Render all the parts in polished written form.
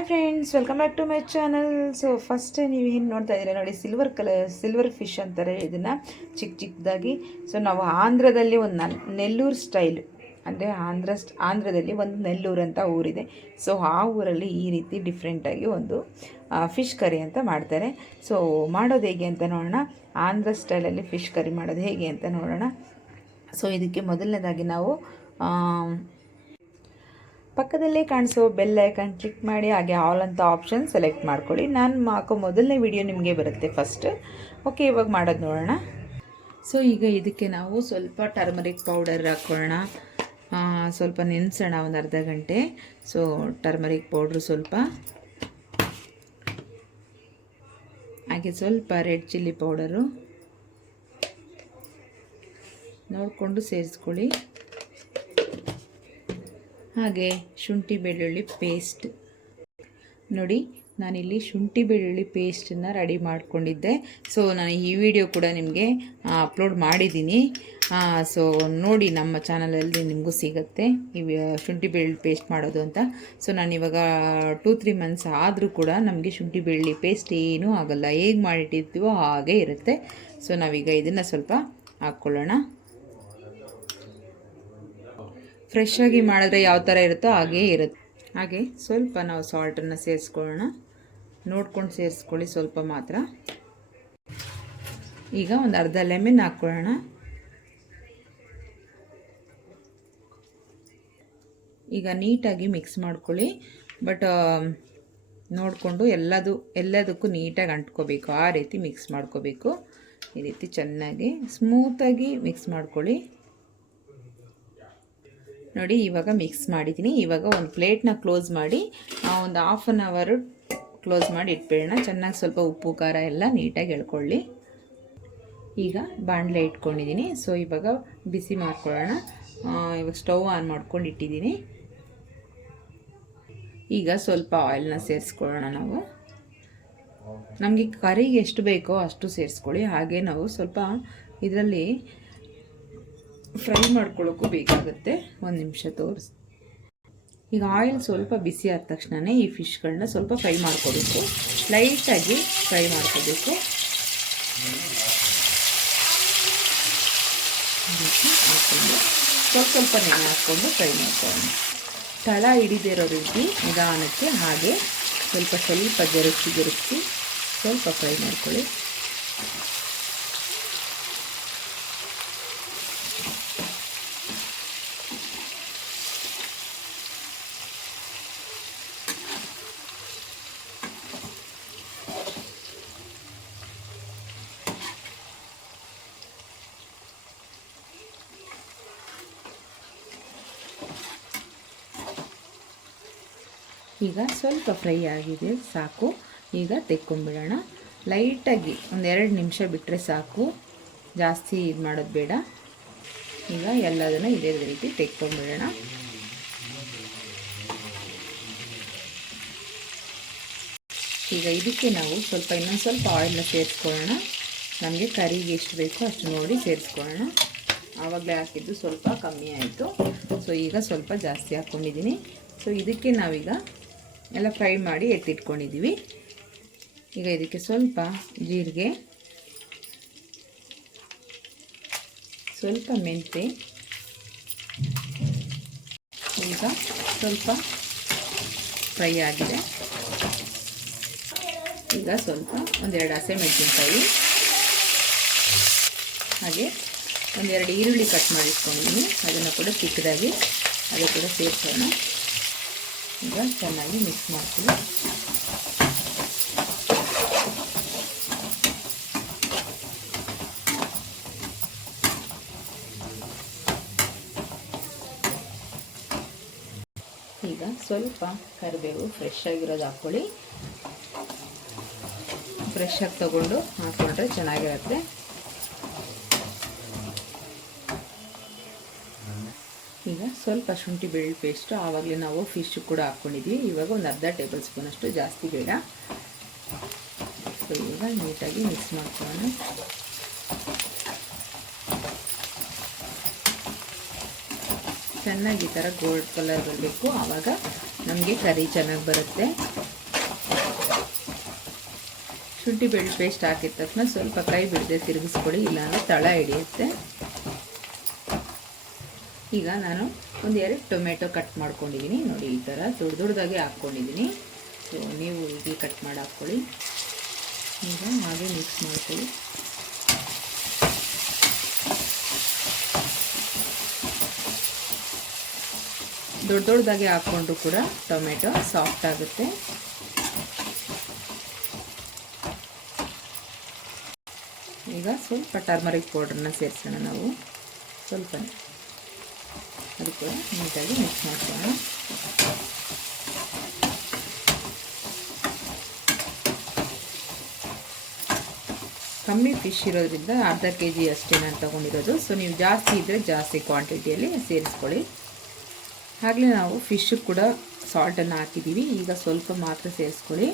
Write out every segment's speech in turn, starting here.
Hi friends, welcome back to my channel. So first ನೀವು ಏನು ನೋಡ್ತಾ ಇದ್ದೀರಾ ನೋಡಿ, ಸಿಲ್ವರ್ ಫಿಶ್ ಅಂತಾರೆ ಇದನ್ನು, ಚಿಕ್ಕ ಚಿಕ್ಕದಾಗಿ. ಸೊ ನಾವು ಆಂಧ್ರದಲ್ಲಿ ಒಂದು ನೆಲ್ಲೂರು ಸ್ಟೈಲ್, ಅಂದರೆ ಆಂಧ್ರದಲ್ಲಿ ಒಂದು ನೆಲ್ಲೂರು ಅಂತ ಊರಿದೆ. ಸೊ ಆ ಊರಲ್ಲಿ ಈ ರೀತಿ ಡಿಫ್ರೆಂಟಾಗಿ ಒಂದು ಫಿಶ್ ಕರಿ ಅಂತ ಮಾಡ್ತಾರೆ. ಸೊ ಮಾಡೋದು ಹೇಗೆ ಅಂತ ನೋಡೋಣ. ಆಂಧ್ರ ಸ್ಟೈಲಲ್ಲಿ ಫಿಶ್ ಕರಿ ಮಾಡೋದು ಹೇಗೆ ಅಂತ ನೋಡೋಣ. ಸೊ ಇದಕ್ಕೆ ಮೊದಲನೇದಾಗಿ ನಾವು ಪಕ್ಕದಲ್ಲೇ ಕಾಣಿಸೋ ಬೆಲ್ ಐಕಾನ್ ಕ್ಲಿಕ್ ಮಾಡಿ, ಹಾಗೆ ಆಲ್ ಅಂತ ಆಪ್ಷನ್ ಸೆಲೆಕ್ಟ್ ಮಾಡ್ಕೊಳ್ಳಿ. ನಾನು ಹಾಕೋ ಮೊದಲನೇ ವಿಡಿಯೋ ನಿಮಗೆ ಬರುತ್ತೆ ಫಸ್ಟ್. ಓಕೆ, ಇವಾಗ ಮಾಡೋದು ನೋಡೋಣ. ಸೊ ಈಗ ಇದಕ್ಕೆ ನಾವು ಸ್ವಲ್ಪ ಟರ್ಮರಿಕ್ ಪೌಡರ್ ಹಾಕ್ಕೊಳ್ಳೋಣ. ಸ್ವಲ್ಪ ನೆನೆಸೋಣ ಒಂದು ಅರ್ಧ ಗಂಟೆ. ಸೊ ಟರ್ಮರಿಕ್ ಪೌಡ್ರು ಸ್ವಲ್ಪ, ಹಾಗೆ ಸ್ವಲ್ಪ ರೆಡ್ ಚಿಲ್ಲಿ ಪೌಡರು ನೋಡಿಕೊಂಡು ಸೇರಿಸ್ಕೊಳ್ಳಿ. ಹಾಗೆ ಶುಂಠಿ ಬೆಳ್ಳುಳ್ಳಿ ಪೇಸ್ಟ್ ನೋಡಿ, ನಾನಿಲ್ಲಿ ಶುಂಠಿ ಬೆಳ್ಳುಳ್ಳಿ ಪೇಸ್ಟನ್ನು ರೆಡಿ ಮಾಡ್ಕೊಂಡಿದ್ದೆ. ಸೊ ನಾನು ಈ ವಿಡಿಯೋ ಕೂಡ ನಿಮಗೆ ಅಪ್ಲೋಡ್ ಮಾಡಿದ್ದೀನಿ. ಸೊ ನೋಡಿ, ನಮ್ಮ ಚಾನಲಲ್ಲಿ ನಿಮಗೂ ಸಿಗುತ್ತೆ ಈ ಶುಂಠಿ ಬೆಳ್ಳುಳ್ಳಿ ಪೇಸ್ಟ್ ಮಾಡೋದು ಅಂತ. ಸೊ ನಾನಿವಾಗ 2-3 ಮಂತ್ಸ್ ಆದರೂ ಕೂಡ ನಮಗೆ ಶುಂಠಿ ಬೆಳ್ಳುಳ್ಳಿ ಪೇಸ್ಟ್ ಏನೂ ಆಗೋಲ್ಲ, ಹೇಗೆ ಮಾಡಿಟ್ಟಿರ್ತೀವೋ ಹಾಗೇ ಇರುತ್ತೆ. ಸೊ ನಾವೀಗ ಇದನ್ನು ಸ್ವಲ್ಪ ಹಾಕ್ಕೊಳ್ಳೋಣ. ಫ್ರೆಶ್ ಆಗಿ ಮಾಡಿದ್ರೆ ಯಾವ ಥರ ಇರುತ್ತೋ ಹಾಗೇ ಇರುತ್ತೆ. ಹಾಗೆ ಸ್ವಲ್ಪ ನಾವು ಸಾಲ್ಟನ್ನು ಸೇರಿಸ್ಕೊಳ್ಳೋಣ, ನೋಡ್ಕೊಂಡು ಸೇರಿಸ್ಕೊಳ್ಳಿ ಸ್ವಲ್ಪ ಮಾತ್ರ. ಈಗ ಒಂದು ಅರ್ಧ ಲೆಮನ್ ಹಾಕ್ಕೊಳ್ಳೋಣ. ಈಗ ನೀಟಾಗಿ ಮಿಕ್ಸ್ ಮಾಡ್ಕೊಳ್ಳಿ, ಬಟ್ ನೋಡಿಕೊಂಡು ಎಲ್ಲದಕ್ಕೂ ನೀಟಾಗಿ ಅಂಟ್ಕೋಬೇಕು, ಆ ರೀತಿ ಮಿಕ್ಸ್ ಮಾಡ್ಕೋಬೇಕು. ಈ ರೀತಿ ಚೆನ್ನಾಗಿ ಸ್ಮೂತಾಗಿ ಮಿಕ್ಸ್ ಮಾಡ್ಕೊಳ್ಳಿ. ನೋಡಿ, ಇವಾಗ ಮಿಕ್ಸ್ ಮಾಡಿದ್ದೀನಿ. ಇವಾಗ ಒಂದು ಪ್ಲೇಟ್ನ ಕ್ಲೋಸ್ ಮಾಡಿ ಒಂದು 1/2 ಅವರ್ ಕ್ಲೋಸ್ ಮಾಡಿ ಇಟ್ಬಿಡೋಣ. ಚೆನ್ನಾಗಿ ಸ್ವಲ್ಪ ಉಪ್ಪು ಖಾರ ಎಲ್ಲ ನೀಟಾಗಿ ಎಳ್ಕೊಳ್ಳಿ. ಈಗ ಬಾಣಲೆ ಇಟ್ಕೊಂಡಿದ್ದೀನಿ. ಸೊ ಇವಾಗ ಬಿಸಿ ಮಾಡ್ಕೊಳ್ಳೋಣ. ಇವಾಗ ಸ್ಟವ್ ಆನ್ ಮಾಡ್ಕೊಂಡು ಇಟ್ಟಿದ್ದೀನಿ. ಈಗ ಸ್ವಲ್ಪ ಆಯಿಲ್ನ ಸೇರಿಸ್ಕೊಳ್ಳೋಣ. ನಾವು ನಮಗೆ ಕರಿಗೆ ಎಷ್ಟು ಬೇಕೋ ಅಷ್ಟು ಸೇರಿಸ್ಕೊಳ್ಳಿ. ಹಾಗೆ ನಾವು ಸ್ವಲ್ಪ ಇದರಲ್ಲಿ ಫ್ರೈ ಮಾಡ್ಕೊಳ್ಳೋಕ್ಕೂ ಬೇಕಾಗುತ್ತೆ. 1 ನಿಮಿಷ ತೋರಿಸಿ. ಈಗ ಆಯಿಲ್ ಸ್ವಲ್ಪ ಬಿಸಿ ಆದ ತಕ್ಷಣವೇ ಈ ಫಿಶ್ಗಳನ್ನ ಸ್ವಲ್ಪ ಫ್ರೈ ಮಾಡ್ಕೋಬೇಕು, ಲೈಟಾಗಿ ಫ್ರೈ ಮಾಡ್ಕೋಬೇಕು. ಹಾಕ್ಕೊಂಡು ಸ್ವಲ್ಪ ನೆನೆ ಹಾಕ್ಕೊಂಡು ಫ್ರೈ ಮಾಡ್ಕೊಳ್ಳೋಣ. ತಳ ಹಿಡಿದಿರೋ ರೀತಿ ನಿಧಾನಕ್ಕೆ ಹಾಗೆ ಸ್ವಲ್ಪ ಜರುಗಿಸಿ ಸ್ವಲ್ಪ ಫ್ರೈ ಮಾಡ್ಕೊಳ್ಳಿ. ಈಗ ಸ್ವಲ್ಪ ಫ್ರೈ ಆಗಿದೆ, ಸಾಕು. ಈಗ ತೆಕ್ಕೊಂಬಿಡೋಣ. ಲೈಟಾಗಿ 1-2 ನಿಮಿಷ ಬಿಟ್ಟರೆ ಸಾಕು, ಜಾಸ್ತಿ ಇದು ಮಾಡೋದು ಬೇಡ. ಈಗ ಎಲ್ಲದನ್ನು ಇದೇ ರೀತಿ ತೆಕ್ಕೊಂಬಿಡೋಣ. ಈಗ ಇದಕ್ಕೆ ನಾವು ಇನ್ನೊಂದು ಸ್ವಲ್ಪ ಆಯಿಲ್ನ ಸೇರಿಸ್ಕೊಳ್ಳೋಣ. ನಮಗೆ ಕರಿಗೆ ಎಷ್ಟು ಬೇಕೋ ಅಷ್ಟು ನೋಡಿ ಸೇರಿಸ್ಕೊಳ್ಳೋಣ. ಆವಾಗಲೇ ಹಾಕಿದ್ದು ಸ್ವಲ್ಪ ಕಮ್ಮಿ ಆಯಿತು. ಸೊ ಈಗ ಸ್ವಲ್ಪ ಜಾಸ್ತಿ ಹಾಕ್ಕೊಂಡಿದ್ದೀನಿ. ಸೊ ಇದಕ್ಕೆ ನಾವೀಗ ಎಲ್ಲ ಫ್ರೈ ಮಾಡಿ ಎತ್ತಿಟ್ಕೊಂಡಿದ್ದೀವಿ. ಈಗ ಇದಕ್ಕೆ ಸ್ವಲ್ಪ ಜೀರಿಗೆ, ಸ್ವಲ್ಪ ಮೆಂತೆ, ಈಗ ಸ್ವಲ್ಪ ಫ್ರೈ ಆಗಿದೆ. ಈಗ ಸ್ವಲ್ಪ 1-2 ಹಸಿಮೆಣಸಿನಕಾಯಿ, ಹಾಗೆ 1-2 ಈರುಳ್ಳಿ ಕಟ್ ಮಾಡಿ ಇಟ್ಕೊಂಡಿದ್ದೀನಿ, ಅದನ್ನು ಕೂಡ ಚಿಕ್ಕದಾಗಿ ಅದು ಕೂಡ ಸೇರಿಸೋಣ. ಈಗ ಚೆನ್ನಾಗಿ ಮಿಕ್ಸ್ ಮಾಡ್ತೀನಿ. ಈಗ ಸ್ವಲ್ಪ ಕರಿಬೇವು ಫ್ರೆಶ್ ಆಗಿರೋದು ಹಾಕ್ಕೊಳ್ಳಿ. ಫ್ರೆಶ್ ಆಗಿ ತಗೊಂಡು ಹಾಕ್ಕೊಂಡ್ರೆ ಚೆನ್ನಾಗಿರುತ್ತೆ. ಈಗ ಸ್ವಲ್ಪ ಶುಂಠಿ ಬೆಳ್ಳುಳ್ಳಿ ಪೇಸ್ಟು, ಆವಾಗಲೇ ನಾವು ಫಿಶ್ ಕೂಡ ಹಾಕ್ಕೊಂಡಿದ್ವಿ. ಇವಾಗ ಒಂದು ಅರ್ಧ ಟೇಬಲ್ ಸ್ಪೂನಷ್ಟು, ಜಾಸ್ತಿ ಬೇಡ. ಸೊ ಈಗ ನೀಟಾಗಿ ಮಿಕ್ಸ್ ಮಾಡ್ಕೊಳ್ಳೋಣ. ಚೆನ್ನಾಗಿ ಈ ಥರ ಗೋಲ್ಡ್ ಕಲರ್ ಬರಬೇಕು, ಆವಾಗ ನಮಗೆ ಕರಿ ಚೆನ್ನಾಗಿ ಬರುತ್ತೆ. ಶುಂಠಿ ಬೆಳ್ಳುಳ್ಳಿ ಪೇಸ್ಟ್ ಹಾಕಿದ ತಕ್ಷಣ ಸ್ವಲ್ಪ ಕೈ ಬಿಡದೆ ತಿರುಗಿಸ್ಕೊಳ್ಳಿ, ಇಲ್ಲಾಂದರೆ ತಳ ಹಿಡಿಯುತ್ತೆ. ಈಗ ನಾನು ಒಂದು 2 ಟೊಮೆಟೊ ಕಟ್ ಮಾಡ್ಕೊಂಡಿದ್ದೀನಿ ನೋಡಿ, ಈ ಥರ ದೊಡ್ಡದಾಗಿ ಹಾಕ್ಕೊಂಡಿದ್ದೀನಿ. ಸೊ ನೀವು ಹೀಗೆ ಕಟ್ ಮಾಡಿ ಹಾಕ್ಕೊಳ್ಳಿ. ಈಗ ಹಾಗೆ ಮಿಕ್ಸ್ ಮಾಡ್ಕೊಳ್ಳಿ. ದೊಡ್ಡದಾಗಿ ಹಾಕ್ಕೊಂಡ್ರು ಕೂಡ ಟೊಮೆಟೊ ಸಾಫ್ಟ್ ಆಗುತ್ತೆ. ಈಗ ಸ್ವಲ್ಪ ಟರ್ಮರಿಕ್ ಪೌಡ್ರನ್ನ ಸೇರಿಸೋಣ ನಾವು, ಸ್ವಲ್ಪ ಅದಕ್ಕೆ ನೀಟಾಗಿ ಮಿಕ್ಸ್ ಮಾಡ್ಕೊಳ್ಳೋಣ. ಕಮ್ಮಿ ಫಿಶ್ ಇರೋದ್ರಿಂದ ಅರ್ಧ kg ಅಷ್ಟೇ ನಾನು ತೊಗೊಂಡಿರೋದು. ಸೊ ನೀವು ಜಾಸ್ತಿ ಇದ್ದರೆ ಜಾಸ್ತಿ ಕ್ವಾಂಟಿಟಿಯಲ್ಲಿ ಸೇರಿಸ್ಕೊಳ್ಳಿ. ಆಗಲೇ ನಾವು ಫಿಶ್ ಕೂಡ ಸಾಲ್ಟನ್ನು ಹಾಕಿದ್ದೀವಿ, ಈಗ ಸ್ವಲ್ಪ ಮಾತ್ರ ಸೇರಿಸ್ಕೊಳ್ಳಿ.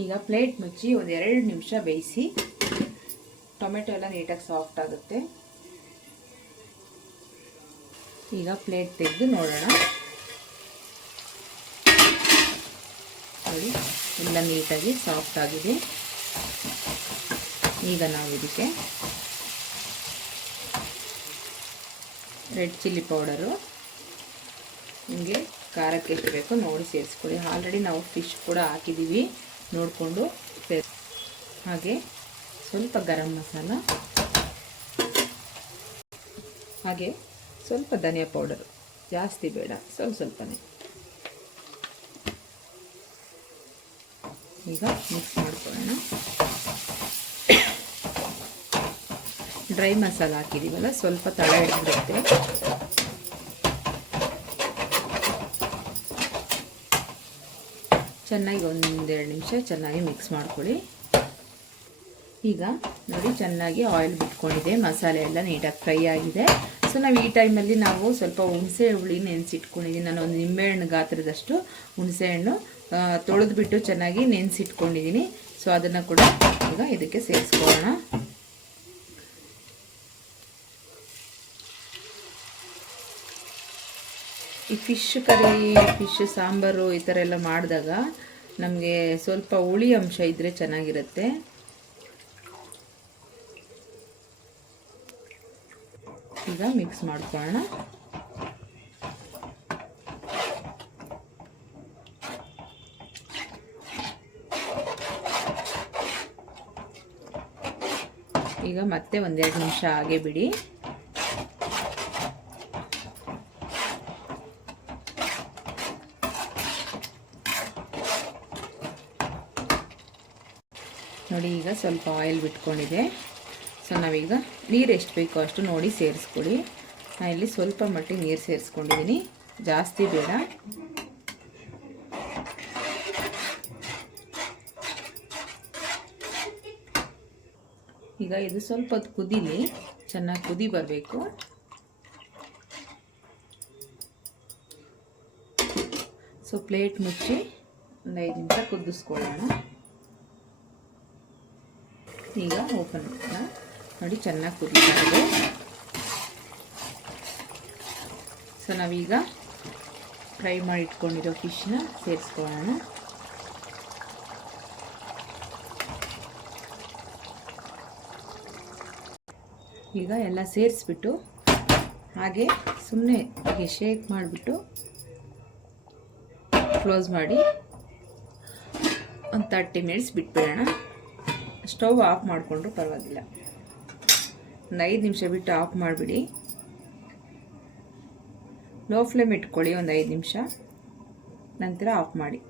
ಈಗ ಪ್ಲೇಟ್ ಮುಚ್ಚಿ ಒಂದು 2 ನಿಮಿಷ ಬೇಯಿಸಿ. ಟೊಮೆಟೊ ಎಲ್ಲ ನೀಟಾಗಿ ಸಾಫ್ಟ್ ಆಗುತ್ತೆ. ಈಗ ಪ್ಲೇಟ್ ತೆಗೆದು ನೋಡೋಣ. ನೋಡಿ ಎಲ್ಲ ನೀಟಾಗಿ ಸಾಫ್ಟ್ ಆಗಿದೆ. ಈಗ ನಾವು ಇದಕ್ಕೆ ರೆಡ್ ಚಿಲ್ಲಿ ಪೌಡರು, ನಿಮಗೆ ಖಾರಕ್ಕೆ ಎಷ್ಟು ಬೇಕೋ ನೋಡಿ ಸೇರಿಸ್ಕೊಳ್ಳಿ. ಆಲ್ರೆಡಿ ನಾವು ಫಿಶ್ ಕೂಡ ಹಾಕಿದ್ದೀವಿ, ನೋಡಿಕೊಂಡು ಹಾಗೆ ಸ್ವಲ್ಪ ಗರಂ ಮಸಾಲ, ಹಾಗೆ ಸ್ವಲ್ಪ ಧನಿಯಾ ಪೌಡರು, ಜಾಸ್ತಿ ಬೇಡ, ಸ್ವಲ್ಪನೇ. ಈಗ ಮಿಕ್ಸ್ ಮಾಡ್ಕೊಳ್ಳೋಣ. ಡ್ರೈ ಮಸಾಲ ಹಾಕಿದ್ದೀವಲ್ಲ, ಸ್ವಲ್ಪ ತಳ ಹಿಡಿದಿರುತ್ತೆ. ಚೆನ್ನಾಗಿ 1-2 ನಿಮಿಷ ಚೆನ್ನಾಗಿ ಮಿಕ್ಸ್ ಮಾಡ್ಕೊಳ್ಳಿ. ಈಗ ನೋಡಿ ಚೆನ್ನಾಗಿ ಆಯಿಲ್ ಬಿಟ್ಕೊಂಡಿದೆ, ಮಸಾಲೆ ಎಲ್ಲ ನೀಟಾಗಿ ಫ್ರೈ ಆಗಿದೆ. ಸೊ ನಾವು ಈ ಟೈಮಲ್ಲಿ ನಾವು ಸ್ವಲ್ಪ ಹುಣಸೆ ಹುಳಿ ನೆನೆಸಿಟ್ಕೊಂಡಿದ್ದೀನಿ. ನಾನು ಒಂದು ನಿಂಬೆಹಣ್ಣು ಗಾತ್ರದಷ್ಟು ಹುಣಸೆಹಣ್ಣು ತೊಳೆದ್ಬಿಟ್ಟು ಚೆನ್ನಾಗಿ ನೆನೆಸಿಟ್ಕೊಂಡಿದ್ದೀನಿ. ಸೊ ಅದನ್ನು ಕೂಡ ಈಗ ಇದಕ್ಕೆ ಸೇರಿಸ್ಕೊಳ್ಳೋಣ. ಈ ಫಿಶ್ ಕರಿ, ಫಿಶ್ ಸಾಂಬಾರು ಈ ಥರ ಎಲ್ಲ ಮಾಡಿದಾಗ ನಮಗೆ ಸ್ವಲ್ಪ ಹುಳಿ ಅಂಶ ಇದ್ದರೆ ಚೆನ್ನಾಗಿರುತ್ತೆ. ಈಗ ಮಿಕ್ಸ್ ಮಾಡ್ಕೊಳ್ಳೋಣ. ಈಗ ಮತ್ತೆ 1-2 ನಿಮಿಷ ಹಾಗೆ ಬಿಡಿ. ನೋಡಿ ಈಗ ಸ್ವಲ್ಪ ಆಯಿಲ್ ಬಿಟ್ಕೊಂಡಿದೆ. ಸೊ ನಾವೀಗ ನೀರು ಎಷ್ಟು ಬೇಕೋ ಅಷ್ಟು ನೋಡಿ ಸೇರಿಸ್ಕೊಳ್ಳಿ. ನಾನು ಇಲ್ಲಿ ಸ್ವಲ್ಪ ಮಟ್ಟಿಗೆ ನೀರು ಸೇರಿಸ್ಕೊಂಡಿದ್ದೀನಿ, ಜಾಸ್ತಿ ಬೇಡ. ಈಗ ಇದು ಸ್ವಲ್ಪ ಹೊತ್ತು ಕುದೀಲಿ, ಚೆನ್ನಾಗಿ ಕುದಿ ಬರಬೇಕು. ಸೊ ಪ್ಲೇಟ್ ಮುಚ್ಚಿ ಒಂದು 5 ನಿಮಿಷ ಕುದಿಸ್ಕೊಳ್ಳೋಣ. ಈಗ ಓಪನ್ ಮಾಡೋಣ. ನೋಡಿ ಚೆನ್ನಾಗಿ ಕುದೀತಾ ಇದೆ. ಸೊ ನಾವೀಗ ಫ್ರೈ ಮಾಡಿ ಇಟ್ಕೊಂಡಿರೋ ಫಿಶ್ನ ಸೇರಿಸ್ಕೊಳ್ಳೋಣ. ಈಗ ಎಲ್ಲ ಸೇರಿಸ್ಬಿಟ್ಟು ಹಾಗೆ ಸುಮ್ಮನೆ ಹೀಗೆ ಶೇಕ್ ಮಾಡಿಬಿಟ್ಟು ಕ್ಲೋಸ್ ಮಾಡಿ ಒಂದು 30 ಮಿನಿಟ್ಸ್ ಬಿಟ್ಬಿಡೋಣ. ಸ್ಟವ್ ಆಫ್ ಮಾಡಿಕೊಂಡ್ರು ಪರವಾಗಿಲ್ಲ. ಒಂದು 5 ನಿಮಿಷ ಬಿಟ್ಟು ಆಫ್ ಮಾಡಿಬಿಡಿ. ಲೋ ಫ್ಲೇಮ್ ಇಟ್ಕೊಳ್ಳಿ ಒಂದು 5 ನಿಮಿಷ, ನಂತರ ಆಫ್ ಮಾಡಿ.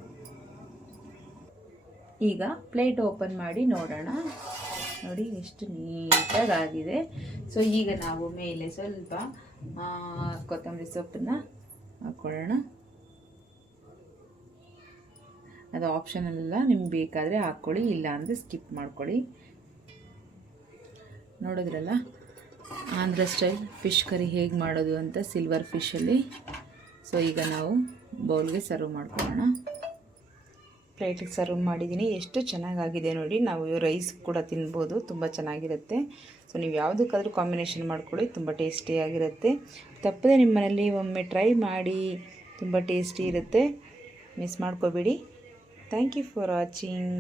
ಈಗ ಪ್ಲೇಟ್ ಓಪನ್ ಮಾಡಿ ನೋಡೋಣ. ನೋಡಿ ಎಷ್ಟು ನೀಟಾಗಿ ಆಗಿದೆ. ಸೊ ಈಗ ನಾವು ಮೇಲೆ ಸ್ವಲ್ಪ ಕೊತ್ತಂಬರಿ ಸೊಪ್ಪನ್ನು ಹಾಕ್ಕೊಳ್ಳೋಣ. ಅದು ಆಪ್ಷನಲ್ ಅಲ್ಲ, ನಿಮ್ಗೆ ಬೇಕಾದರೆ ಹಾಕ್ಕೊಳ್ಳಿ, ಇಲ್ಲ ಅಂದರೆ ಸ್ಕಿಪ್ ಮಾಡ್ಕೊಳ್ಳಿ. ನೋಡಿದ್ರಲ್ಲ ಆಂಧ್ರ ಸ್ಟೈಲ್ ಫಿಶ್ ಕರಿ ಹೇಗೆ ಮಾಡೋದು ಅಂತ ಸಿಲ್ವರ್ ಫಿಶಲ್ಲಿ. ಸೊ ಈಗ ನಾವು ಬೌಲ್ಗೆ ಸರ್ವ್ ಮಾಡ್ಕೊಳ್ಳೋಣ. ಪ್ಲೇಟಿಗೆ ಸರ್ವ್ ಮಾಡಿದ್ದೀನಿ. ಎಷ್ಟು ಚೆನ್ನಾಗಾಗಿದೆ ನೋಡಿ. ನಾವು ರೈಸ್ ಕೂಡ ತಿನ್ಬೋದು, ತುಂಬ ಚೆನ್ನಾಗಿರುತ್ತೆ. ಸೊ ನೀವು ಯಾವುದಕ್ಕಾದ್ರೂ ಕಾಂಬಿನೇಷನ್ ಮಾಡ್ಕೊಳ್ಳಿ, ತುಂಬ ಟೇಸ್ಟಿಯಾಗಿರುತ್ತೆ. ತಪ್ಪದೆ ನಿಮ್ಮ ಮನೇಲಿ ಒಮ್ಮೆ ಟ್ರೈ ಮಾಡಿ, ತುಂಬ ಟೇಸ್ಟಿ ಇರುತ್ತೆ. ಮಿಸ್ ಮಾಡ್ಕೋಬೇಡಿ. Thank you for watching.